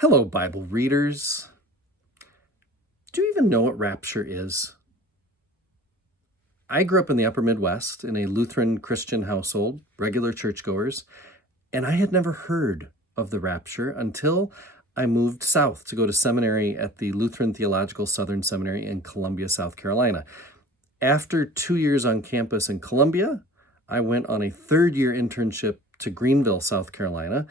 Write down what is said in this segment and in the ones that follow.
Hello, Bible readers. Do you even know what rapture is? I grew up in the upper Midwest in a Lutheran Christian household, regular churchgoers, and I had never heard of the rapture until I moved south to go to seminary at the Lutheran Theological Southern Seminary in Columbia, South Carolina. After 2 years on campus in Columbia, I went on a third-year internship to Greenville, South Carolina.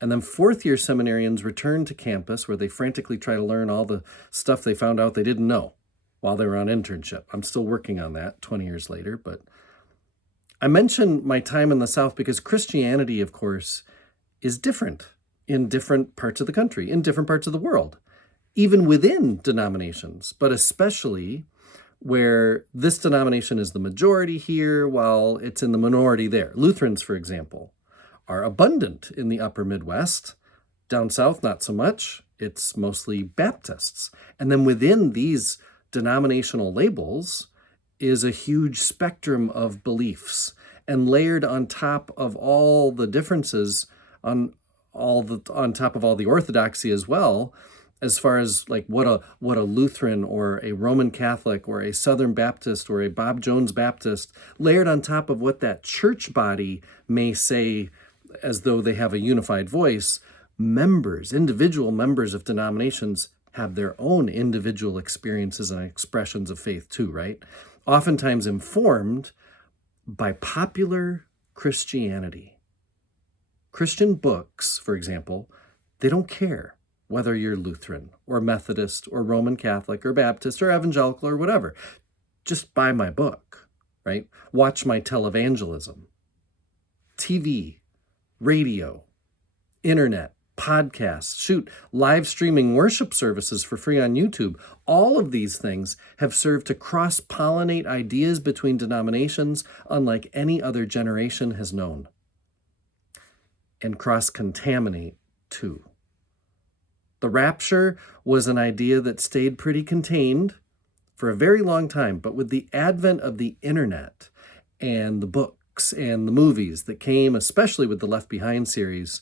And then fourth-year seminarians return to campus where they frantically try to learn all the stuff they found out they didn't know while they were on internship. I'm still working on that 20 years later, but I mention my time in the South because Christianity, of course, is different in different parts of the country, in different parts of the world, even within denominations, but especially where this denomination is the majority here while it's in the minority there. Lutherans, for example, are abundant in the upper Midwest. Down south, not so much. It's mostly Baptists. And then within these denominational labels is a huge spectrum of beliefs. And layered on top of all the differences, on top of all the orthodoxy as well, as far as like what a Lutheran or a Roman Catholic or a Southern Baptist or a Bob Jones Baptist, layered on top of what that church body may say as though they have a unified voice, individual members of denominations have their own individual experiences and expressions of faith too, right? Oftentimes informed by popular Christianity. Christian books, for example, they don't care whether you're Lutheran or Methodist or Roman Catholic or Baptist or evangelical or whatever. Just buy my book, right? Watch my televangelism. TV, radio, internet, podcasts, live streaming worship services for free on YouTube. All of these things have served to cross-pollinate ideas between denominations unlike any other generation has known. And cross-contaminate too. The rapture was an idea that stayed pretty contained for a very long time, but with the advent of the internet and the books and the movies that came, especially with the Left Behind series,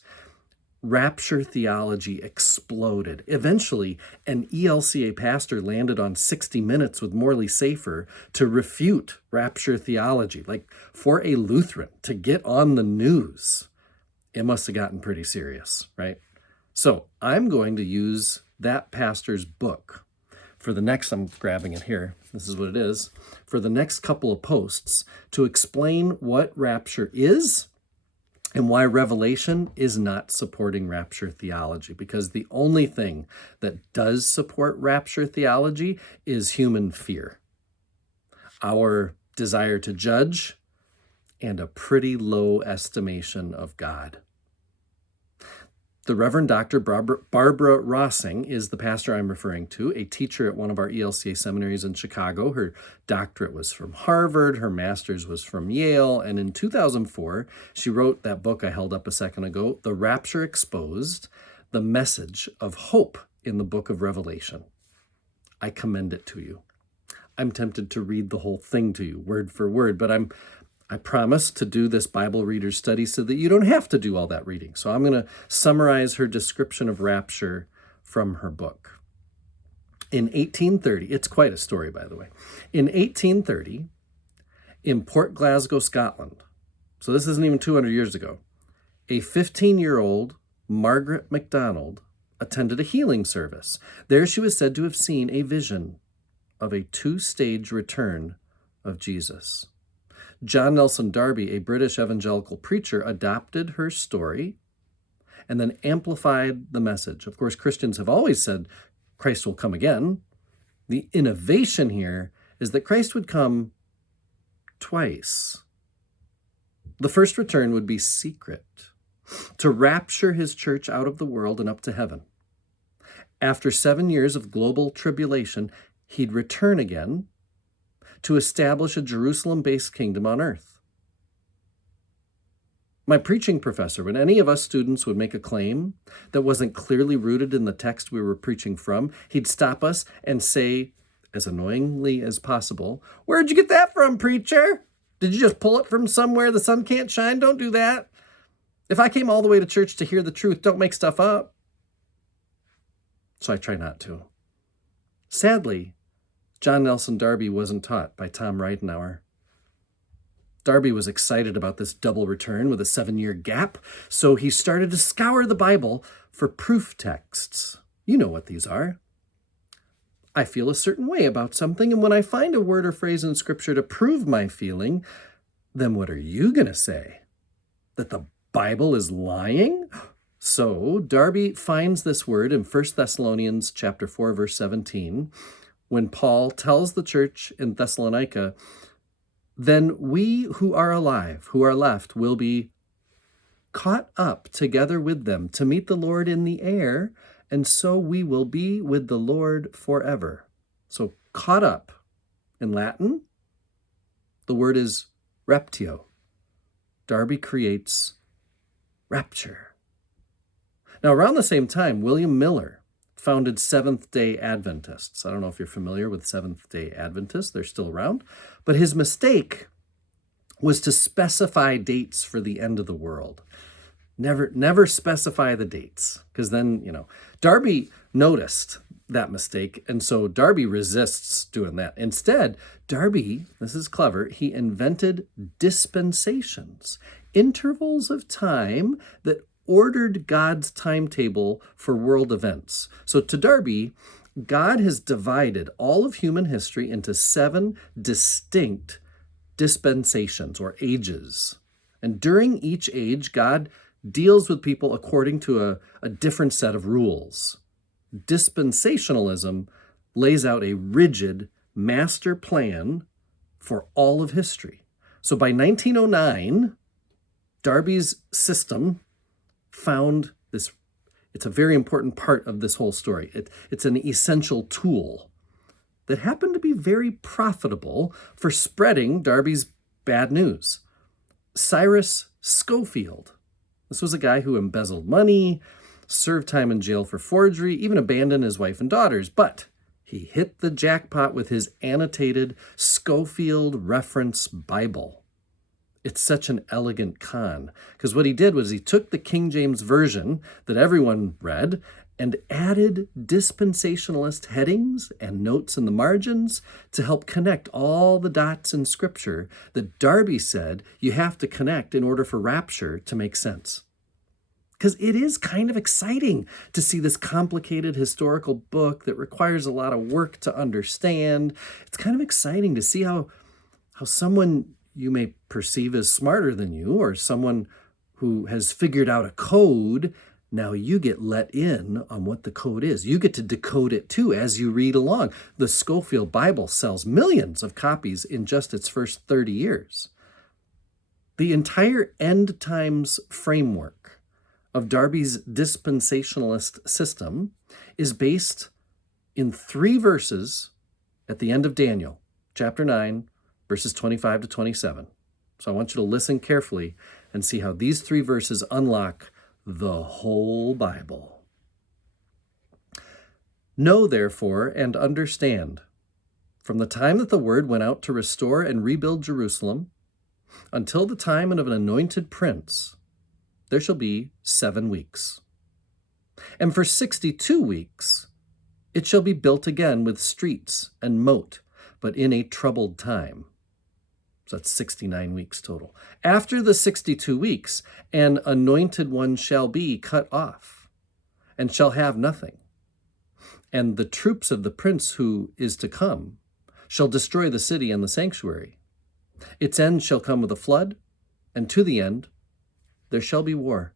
rapture theology exploded. Eventually, an ELCA pastor landed on 60 Minutes with Morley Safer to refute rapture theology. Like, for a Lutheran to get on the news, it must have gotten pretty serious, right? So I'm going to use that pastor's book for the next, I'm grabbing it here, this is what it is, for the next couple of posts to explain what rapture is and why Revelation is not supporting rapture theology, because the only thing that does support rapture theology is human fear, our desire to judge, and a pretty low estimation of God. The Reverend Dr. Barbara Rossing is the pastor I'm referring to, a teacher at one of our ELCA seminaries in Chicago. Her doctorate was from Harvard, her master's was from Yale, and in 2004, she wrote that book I held up a second ago, The Rapture Exposed, the message of hope in the book of Revelation. I commend it to you. I'm tempted to read the whole thing to you, word for word, but I promise to do this Bible reader study so that you don't have to do all that reading. So I'm going to summarize her description of rapture from her book. In 1830, it's quite a story, by the way. In 1830, in Port Glasgow, Scotland, so this isn't even 200 years ago, a 15-year-old Margaret MacDonald attended a healing service. There she was said to have seen a vision of a two-stage return of Jesus. John Nelson Darby, a British evangelical preacher, adopted her story and then amplified the message. Of course, Christians have always said Christ will come again. The innovation here is that Christ would come twice. The first return would be secret, to rapture his church out of the world and up to heaven. After 7 years of global tribulation, he'd return again to establish a Jerusalem-based kingdom on earth. My preaching professor, when any of us students would make a claim that wasn't clearly rooted in the text we were preaching from, he'd stop us and say, as annoyingly as possible, "Where'd you get that from, preacher? Did you just pull it from somewhere the sun can't shine? Don't do that. If I came all the way to church to hear the truth, don't make stuff up." so I try not to. Sadly, John Nelson Darby wasn't taught by Tom Ridenour. Darby was excited about this double return with a 7-year gap, so he started to scour the Bible for proof texts. You know what these are. I feel a certain way about something, and when I find a word or phrase in Scripture to prove my feeling, then what are you going to say? That the Bible is lying? So Darby finds this word in 1 Thessalonians chapter 4, verse 17, when Paul tells the church in Thessalonica, then we who are alive, who are left, will be caught up together with them to meet the Lord in the air, and so we will be with the Lord forever. So caught up in Latin, the word is raptio. Darby creates rapture. Now, around the same time, William Miller founded Seventh-day Adventists. I don't know if you're familiar with Seventh-day Adventists. They're still around. But his mistake was to specify dates for the end of the world. Never specify the dates, because then, Darby noticed that mistake, and so Darby resists doing that. Instead, Darby, this is clever, he invented dispensations, intervals of time that ordered God's timetable for world events. So to Darby, God has divided all of human history into 7 distinct dispensations or ages. And during each age, God deals with people according to a different set of rules. Dispensationalism lays out a rigid master plan for all of history. So by 1909, Darby's system found this. It's a very important part of this whole story. It's an essential tool that happened to be very profitable for spreading Darby's bad news. Cyrus Scofield. This was a guy who embezzled money, served time in jail for forgery, even abandoned his wife and daughters. But he hit the jackpot with his annotated Scofield Reference Bible. It's such an elegant con, because what he did was he took the King James Version that everyone read and added dispensationalist headings and notes in the margins to help connect all the dots in Scripture that Darby said you have to connect in order for Rapture to make sense. Because it is kind of exciting to see this complicated historical book that requires a lot of work to understand. It's kind of exciting to see how someone you may perceive as smarter than you, or someone who has figured out a code, now you get let in on what the code is. You get to decode it too as you read along. The Scofield Bible sells millions of copies in just its first 30 years. The entire end times framework of Darby's dispensationalist system is based in 3 verses at the end of Daniel, chapter 9, verses 25 to 27. So I want you to listen carefully and see how these 3 verses unlock the whole Bible. Know, therefore, and understand, from the time that the word went out to restore and rebuild Jerusalem, until the time of an anointed prince, there shall be 7 weeks. And for 62 weeks it shall be built again with streets and moat, but in a troubled time. So that's 69 weeks total. After the 62 weeks, an anointed one shall be cut off, and shall have nothing. And the troops of the prince who is to come shall destroy the city and the sanctuary. Its end shall come with a flood, and to the end there shall be war.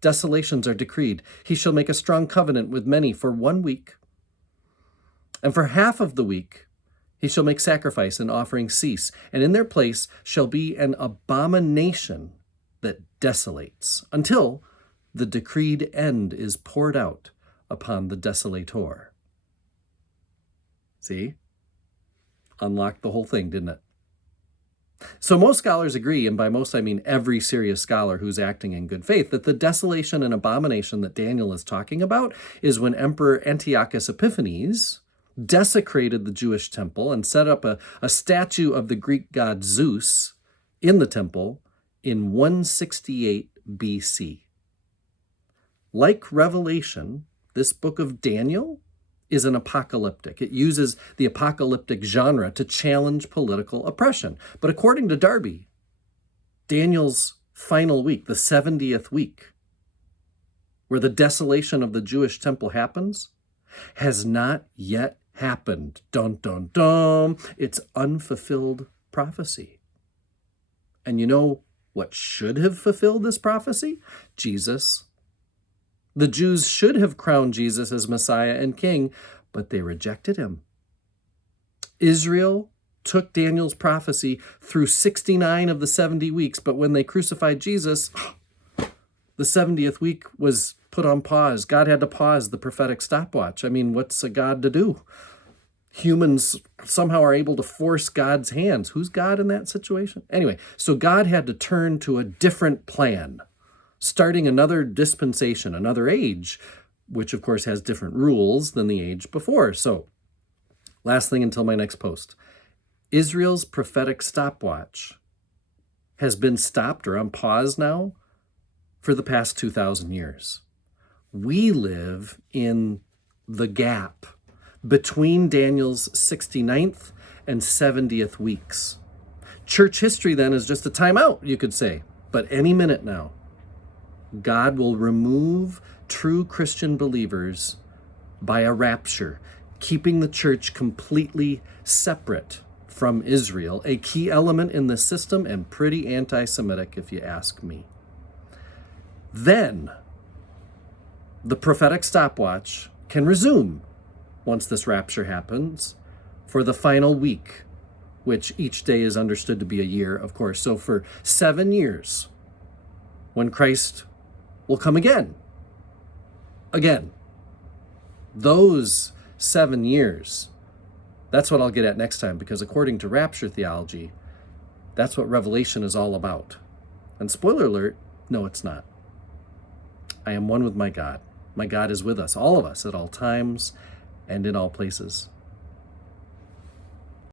Desolations are decreed. He shall make a strong covenant with many for 1 week. And for half of the week he shall make sacrifice and offering cease, and in their place shall be an abomination that desolates, until the decreed end is poured out upon the desolator. See? Unlocked the whole thing, didn't it? So most scholars agree, and by most I mean every serious scholar who's acting in good faith, that the desolation and abomination that Daniel is talking about is when Emperor Antiochus Epiphanes desecrated the Jewish temple and set up a statue of the Greek god Zeus in the temple in 168 BC. Like Revelation, this book of Daniel is an apocalyptic. It uses the apocalyptic genre to challenge political oppression. But according to Darby, Daniel's final week, the 70th week, where the desolation of the Jewish temple happens, has not yet happened. Dun, dun, dun. It's unfulfilled prophecy. And you know what should have fulfilled this prophecy? Jesus. The Jews should have crowned Jesus as Messiah and King, but they rejected him. Israel took Daniel's prophecy through 69 of the 70 weeks, but when they crucified Jesus, the 70th week was put on pause. God had to pause the prophetic stopwatch. I mean, what's a God to do? Humans somehow are able to force God's hands. Who's God in that situation? Anyway, so God had to turn to a different plan, starting another dispensation, another age, which of course has different rules than the age before. So, last thing until my next post. Israel's prophetic stopwatch has been stopped or on pause now for the past 2,000 years. We live in the gap between Daniel's 69th and 70th weeks. Church history then is just a timeout, you could say, but any minute now, God will remove true Christian believers by a rapture, keeping the church completely separate from Israel, a key element in the system and pretty anti-Semitic if you ask me. Then, the prophetic stopwatch can resume once this rapture happens for the final week, which each day is understood to be a year, of course. So for 7 years, when Christ will come again. Those 7 years, that's what I'll get at next time, because according to rapture theology, that's what Revelation is all about. And spoiler alert, no, it's not. I am one with my God. My God is with us, all of us, at all times and in all places.